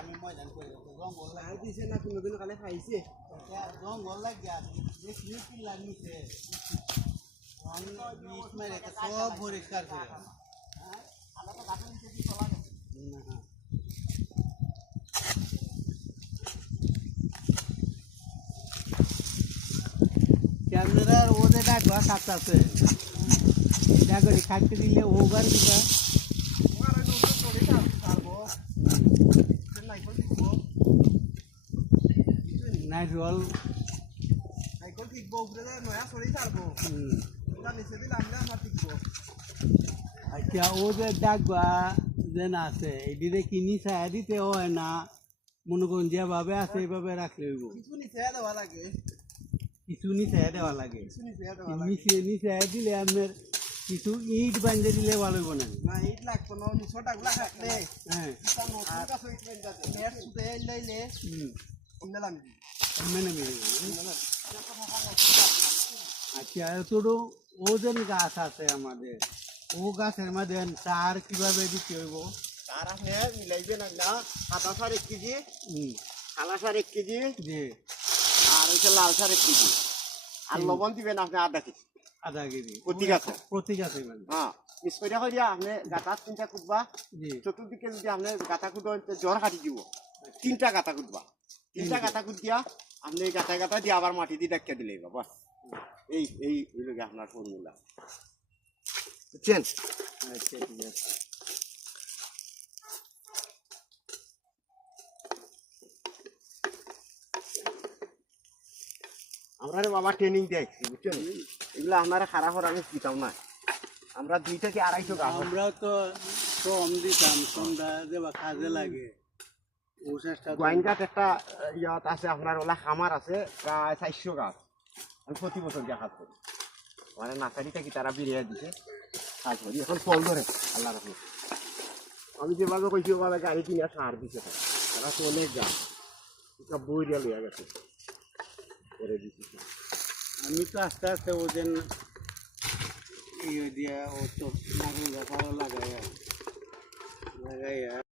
আমি ময়দান করে জঙ্গল লাগাই দিছে না কোনোদিন কালে খাইছে জঙ্গল লাগিয়া লাগিছে সব পরিষ্কার করে ক্যামেরার ওদের ডাকবা কাটতে ডাকরি কাটতে দিলে ওগার কিটা নাইট্রল নাইট্রল টিকবো উপরে নয়া সরি ছাড়বো ওটা নিচে দিলে আমরা আমার টিকবো আচ্ছা ও যে ডাকবা যে না আছে এইদিকে কিনি ছায়া দিতে হয় না মনে করুন যেভাবে আছে এইভাবে রাখলে হইব কিছু নিচে দেওয়া লাগে নিচে দিলে আপনার কিছু ইট বাঁধে দিলে ভালো হইব না ইট লাগতো না ছোটাগুলা থাকলে হ্যাঁ আচ্ছা তোরও ওজন গাছ আছে আমাদের ও গাছের মধ্যে সার কিভাবে দিতে হইব সার আপনি মিলাইবেন না সাদা সার 1 কেজি কালা সার 1 কেজি জি আর হচ্ছে লাল সার 1 কেজি আর লবণ দিবেন আপনি আধা কেজি প্রতি গাছে হ্যাঁ স্প্রে করিয়া আপনি গাঁথা 3টা কুটবা চতুর্দিকে যদি আপনি গাঁথা কুটো জ্বর কাটি দিব 3টা গাঁথা কুটবা 3টা গাঁথা কুট দিয়া আপনি গাঁথা দিয়ে আবার মাটি দিয়ে ডাকিয়া দিলেই বাবা এই হইল আপনার ফর্মুলা বুঝছেন আচ্ছা ঠিক আছে আমরা বাবা ট্রেনিং দেখছি বুঝছেন এগুলো আপনারা খারাপ হওয়ার আমি দিতাম না আমরা 2 থেকে 250 গাছ আমরাও তো কম দিতাম সন্ধ্যা দেওয়া কাজে লাগে গোয়াইন গাছ একটা ইয়াত আছে আপনার ওলা খামার আছে প্রায় 400 গাছ আমি প্রতি বছর দেখা করি মানে নার্সারিটা কি তারা বেরিয়ে দিছে কাজ করি এখন ফল ধরে আল্লাহ রাখুন আমি যেভাবে কইছি ওভাবে গাড়ি কিনে সার দিছে তারা তো অনেক গাছ এটা বই দিয়ে লইয়া গেছে করে দিছি আমি তো আস্তে আস্তে ওজন ইয়ে দিয়া ও তো লাগাইয়া